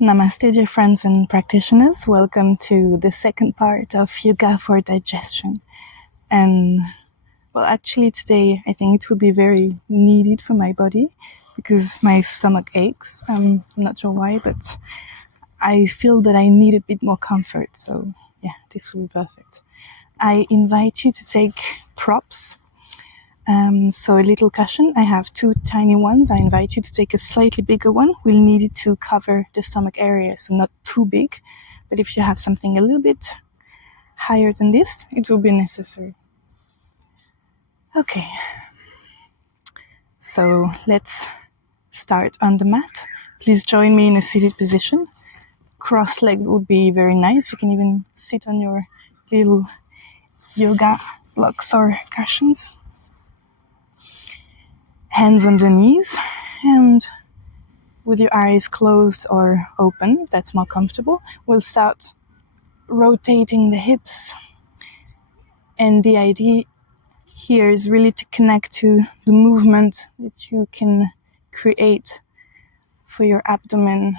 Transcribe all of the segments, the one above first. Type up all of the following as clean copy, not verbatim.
Namaste, dear friends and practitioners. Welcome to the second part of Yoga for Digestion. And, well, actually today I think it would be very needed for my body because my stomach aches. I'm not sure why, but I feel that I need a bit more comfort. So, yeah, this will be perfect. I invite you to take props. So a little cushion. I have two tiny ones. I invite you to take a slightly bigger one. We'll need it to cover the stomach area, so not too big. But if you have something a little bit higher than this, it will be necessary. Okay. So let's start on the mat. Please join me in a seated position. Cross-legged would be very nice. You can even sit on your little yoga blocks or cushions. Hands on the knees, and with your eyes closed or open, that's more comfortable, we'll start rotating the hips. And the idea here is really to connect to the movement that you can create for your abdomen.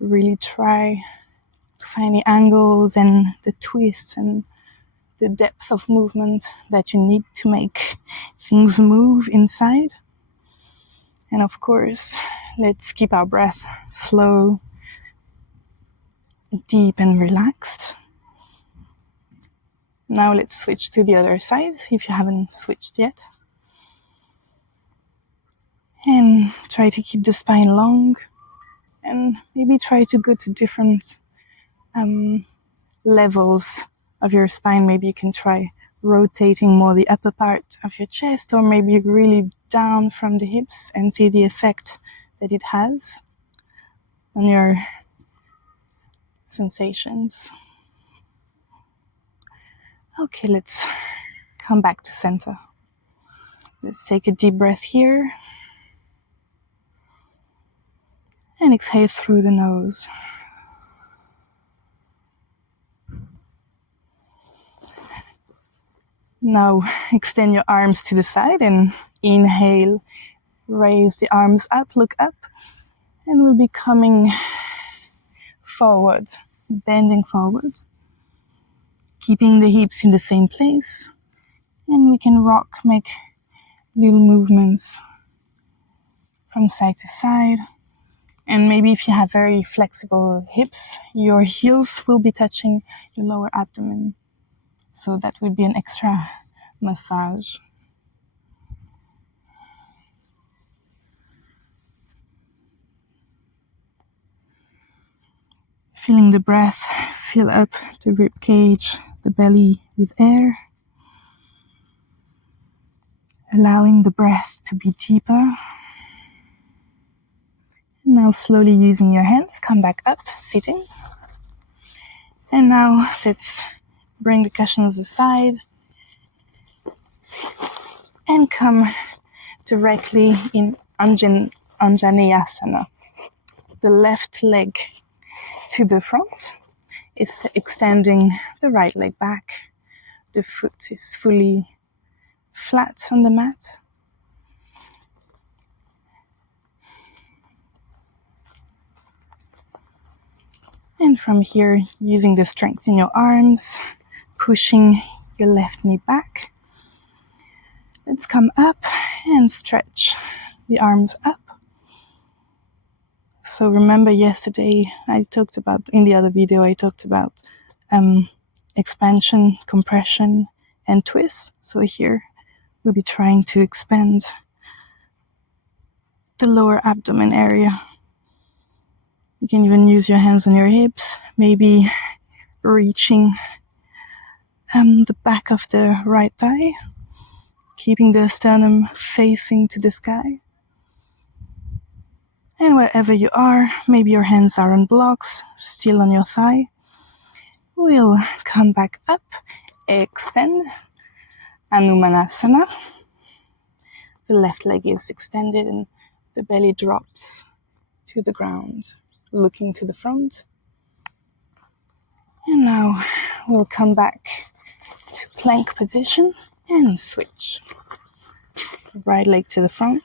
Really try to find the angles and the twists and the depth of movement that you need to make things move inside. And of course, let's keep our breath slow, deep and relaxed. Now let's switch to the other side if you haven't switched yet. And try to keep the spine long and maybe try to go to different levels of your spine. Maybe you can try rotating more the upper part of your chest, or maybe really down from the hips, and see the effect that it has on your sensations. Okay, let's come back to center. Let's take a deep breath here and exhale through the nose. Now extend your arms to the side and inhale, raise the arms up, look up, and we'll be coming forward, bending forward, keeping the hips in the same place, and we can rock, make little movements from side to side. And maybe if you have very flexible hips, your heels will be touching your lower abdomen. So that would be an extra massage. Feeling the breath fill up the rib cage, the belly with air. Allowing the breath to be deeper. Now slowly using your hands, come back up, sitting. And now let's bring the cushions aside and come directly in Anjaneyasana. The left leg to the front is extending the right leg back. The foot is fully flat on the mat. And from here, using the strength in your arms, pushing your left knee back. Let's come up and stretch the arms up. So remember yesterday in the other video, I talked about expansion, compression, and twist. So here we'll be trying to expand the lower abdomen area. You can even use your hands on your hips, maybe reaching the back of the right thigh, keeping the sternum facing to the sky. And wherever you are, maybe your hands are on blocks, still on your thigh. We'll come back up, extend, Anumanasana. The left leg is extended and the belly drops to the ground, looking to the front. And now we'll come back to plank position and switch. Right leg to the front.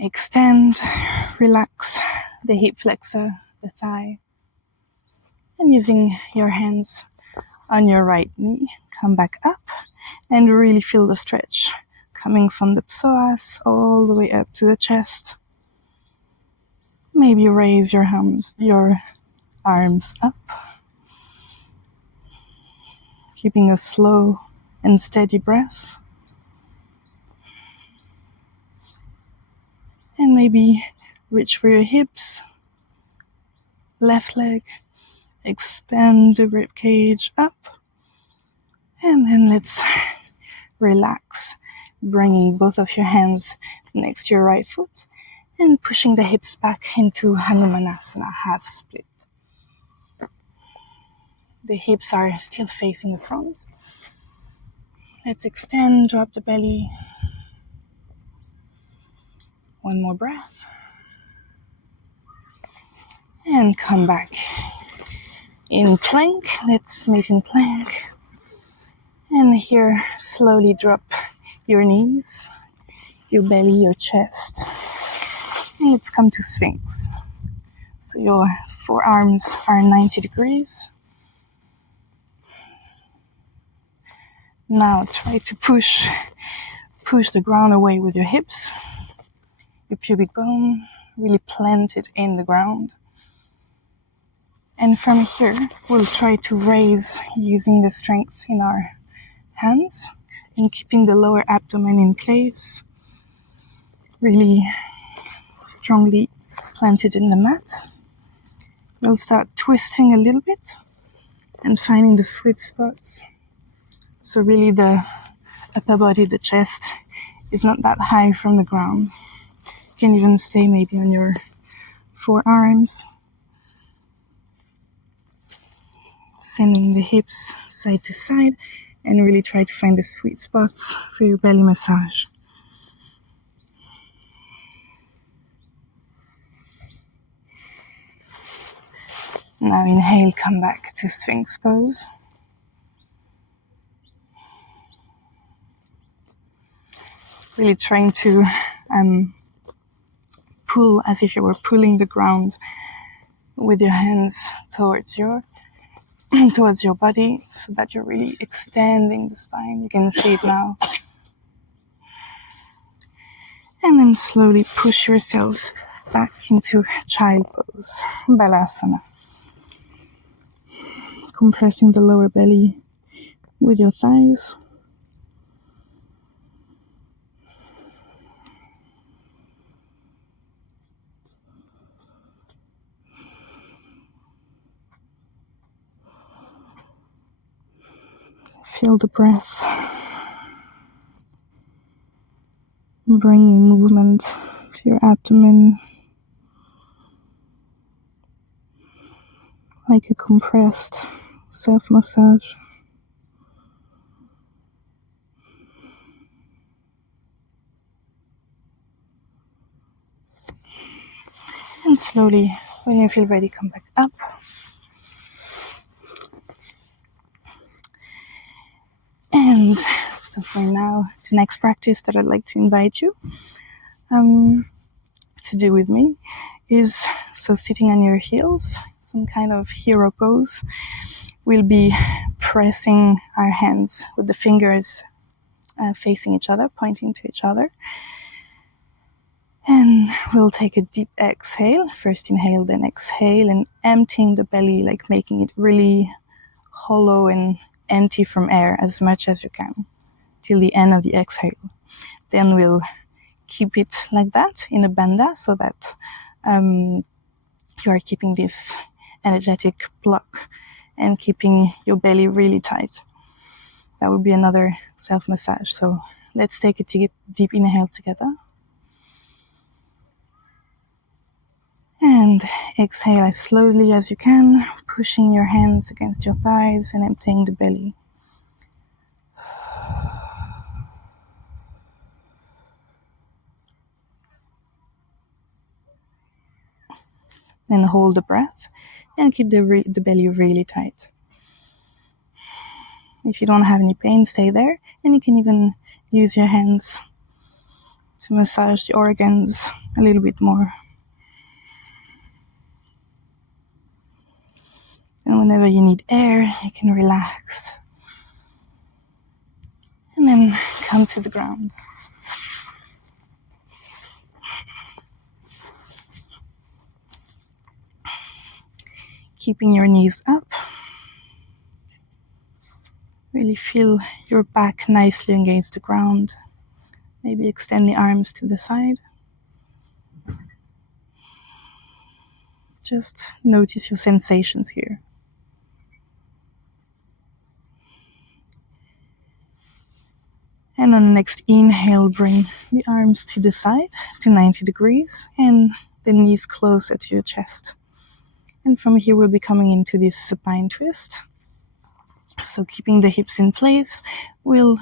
Extend, relax the hip flexor, the thigh, and using your hands on your right knee, come back up and really feel the stretch coming from the psoas all the way up to the chest. Maybe raise your arms up, keeping a slow and steady breath. And maybe reach for your hips, left leg, expand the rib cage up. And then let's relax, bringing both of your hands next to your right foot and pushing the hips back into Hanumanasana, half split. The hips are still facing the front. Let's extend, drop the belly. One more breath. And come back in plank. Let's meet in plank. And here, slowly drop your knees, your belly, your chest. And let's come to Sphinx. So your forearms are 90 degrees. Now try to push the ground away with your hips. Your pubic bone really planted in the ground. And from here, we'll try to raise using the strength in our hands and keeping the lower abdomen in place, really strongly planted in the mat. We'll start twisting a little bit and finding the sweet spots. So really the upper body, the chest, is not that high from the ground. You can even stay maybe on your forearms. Sending the hips side to side and really try to find the sweet spots for your belly massage. Now inhale, come back to Sphinx pose. Really trying to pull as if you were pulling the ground with your hands towards your body, so that you're really extending the spine. You can see it now. And then slowly push yourselves back into child pose, Balasana. Compressing the lower belly with your thighs. Feel the breath, bringing movement to your abdomen, like a compressed self-massage. And slowly, when you feel ready, come back up. And so for now, the next practice that I'd like to invite you to do with me is, so sitting on your heels, some kind of hero pose. We'll be pressing our hands with the fingers facing each other, pointing to each other. And we'll take a deep exhale. First inhale, then exhale, and emptying the belly, like making it really hollow and empty from air as much as you can till the end of the exhale. Then we'll keep it like that in a bandha, so that you are keeping this energetic block and keeping your belly really tight. That would be another self-massage. So let's take a deep inhale together. And exhale as slowly as you can, pushing your hands against your thighs and emptying the belly. Then hold the breath and keep the belly really tight. If you don't have any pain, stay there, and you can even use your hands to massage the organs a little bit more. And whenever you need air, you can relax. And then come to the ground. Keeping your knees up. Really feel your back nicely against the ground. Maybe extend the arms to the side. Just notice your sensations here. And on the next inhale, bring the arms to the side to 90 degrees and the knees closer to your chest. And from here we'll be coming into this supine twist. So keeping the hips in place, we'll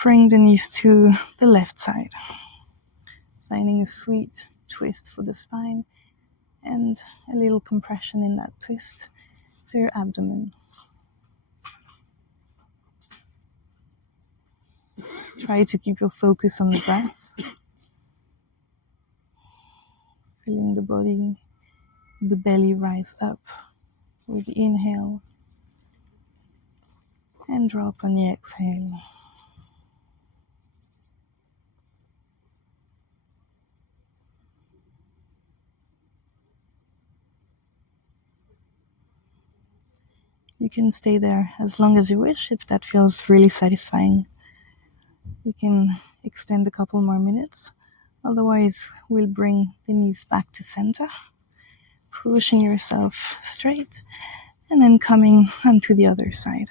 bring the knees to the left side. Finding a sweet twist for the spine and a little compression in that twist for your abdomen. Try to keep your focus on the breath. Feeling the body, the belly rise up with the inhale and drop on the exhale. You can stay there as long as you wish if that feels really satisfying. You can extend a couple more minutes. Otherwise, we'll bring the knees back to center, pushing yourself straight, and then coming onto the other side.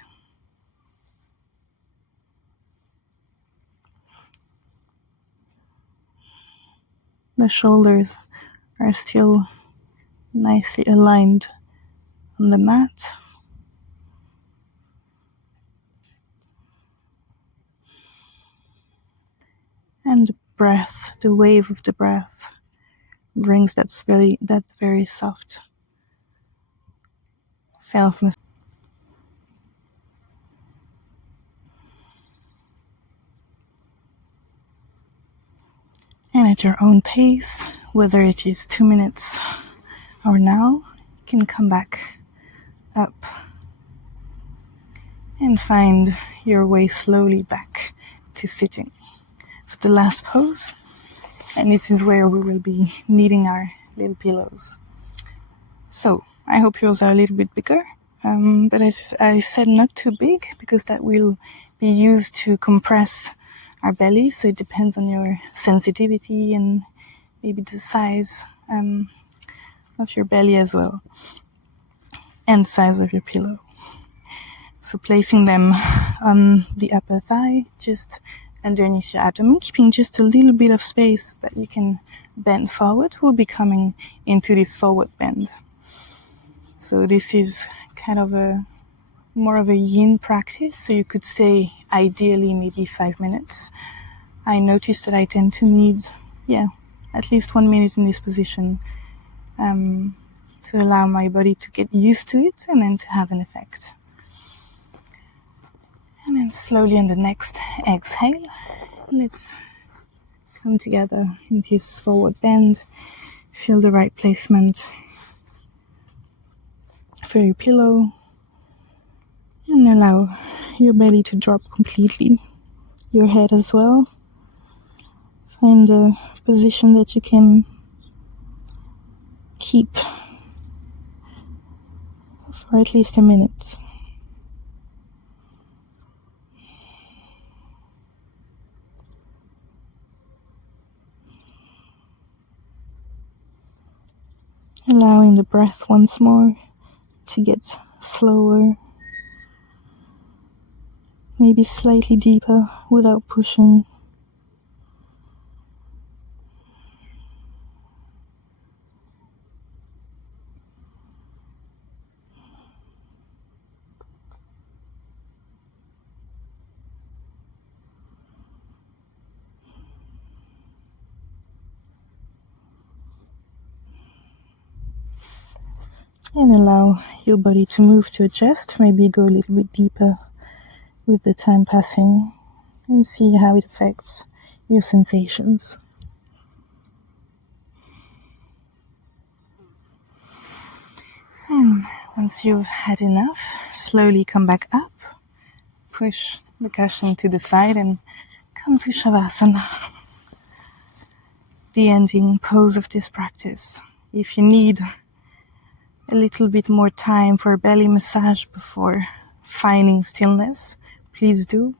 The shoulders are still nicely aligned on the mat. And the breath, the wave of the breath, brings that very soft self-massage. And at your own pace, whether it is 2 minutes or now, you can come back up and find your way slowly back to sitting for the last pose. And this is where we will be needing our little pillows. So I hope yours are a little bit bigger, but as I said, not too big, because that will be used to compress our belly. So it depends on your sensitivity and maybe the size of your belly as well, and size of your pillow. So placing them on the upper thigh, just underneath your abdomen, keeping just a little bit of space that you can bend forward. We'll be coming into this forward bend. So this is kind of more of a yin practice. So you could say ideally maybe 5 minutes. I noticed that I tend to need, at least 1 minute in this position to allow my body to get used to it and then to have an effect. And then slowly on the next exhale, let's come together in this forward bend. Feel the right placement for your pillow and allow your belly to drop completely, your head as well. Find a position that you can keep for at least a minute. Allowing the breath once more to get slower, maybe slightly deeper without pushing. And allow your body to move to adjust, maybe go a little bit deeper with the time passing, and see how it affects your sensations. And once you've had enough, slowly come back up, push the cushion to the side and come to Shavasana, the ending pose of this practice. If you need a little bit more time for a belly massage before finding stillness, please do.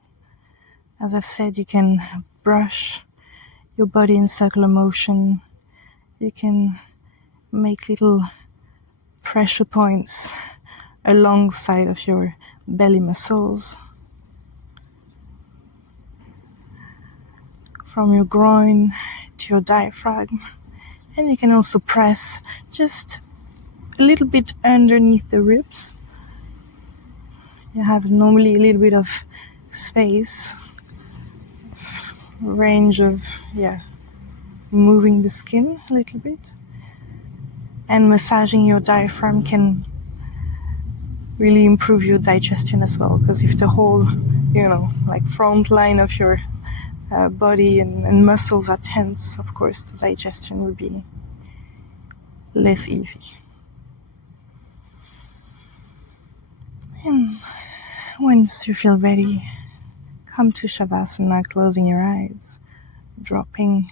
As I've said, you can brush your body in circular motion. You can make little pressure points alongside of your belly muscles. From your groin to your diaphragm. And you can also press just a little bit underneath the ribs. You have normally a little bit of space, range of, moving the skin a little bit. And massaging your diaphragm can really improve your digestion as well, because if the whole, front line of your body and muscles are tense, of course, the digestion will be less easy. And once you feel ready, come to Shavasana, closing your eyes, dropping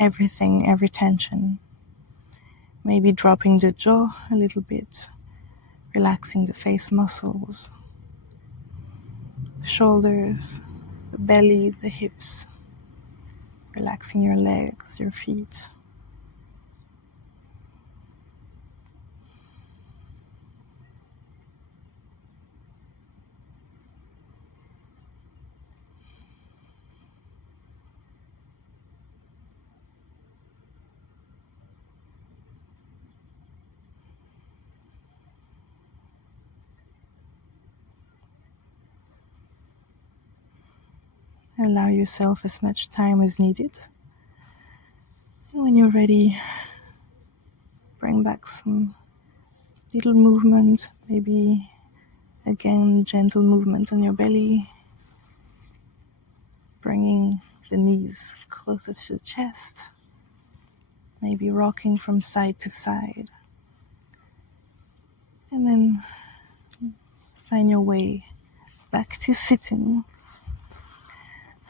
everything, every tension. Maybe dropping the jaw a little bit, relaxing the face muscles, the shoulders, the belly, the hips, relaxing your legs, your feet. Allow yourself as much time as needed. And when you're ready, bring back some little movement, maybe again gentle movement on your belly, bringing the knees closer to the chest, maybe rocking from side to side. And then find your way back to sitting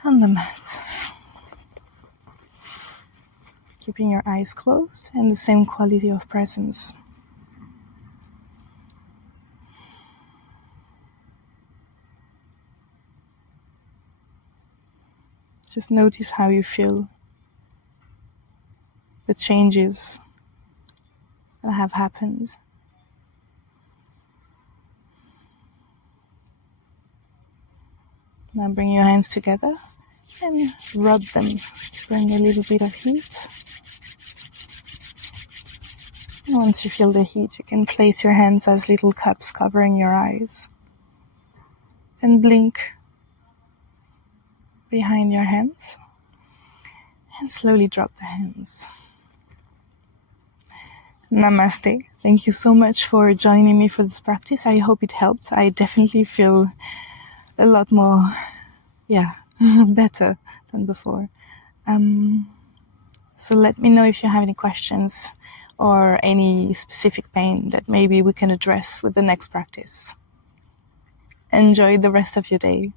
on the mat. Keeping your eyes closed and the same quality of presence. Just notice how you feel, the changes that have happened. Now bring your hands together and rub them. Bring a little bit of heat. And once you feel the heat, you can place your hands as little cups covering your eyes. And blink behind your hands. And slowly drop the hands. Namaste. Thank you so much for joining me for this practice. I hope it helped. I definitely feel a lot more, better than before. So let me know if you have any questions or any specific pain that maybe we can address with the next practice. Enjoy the rest of your day.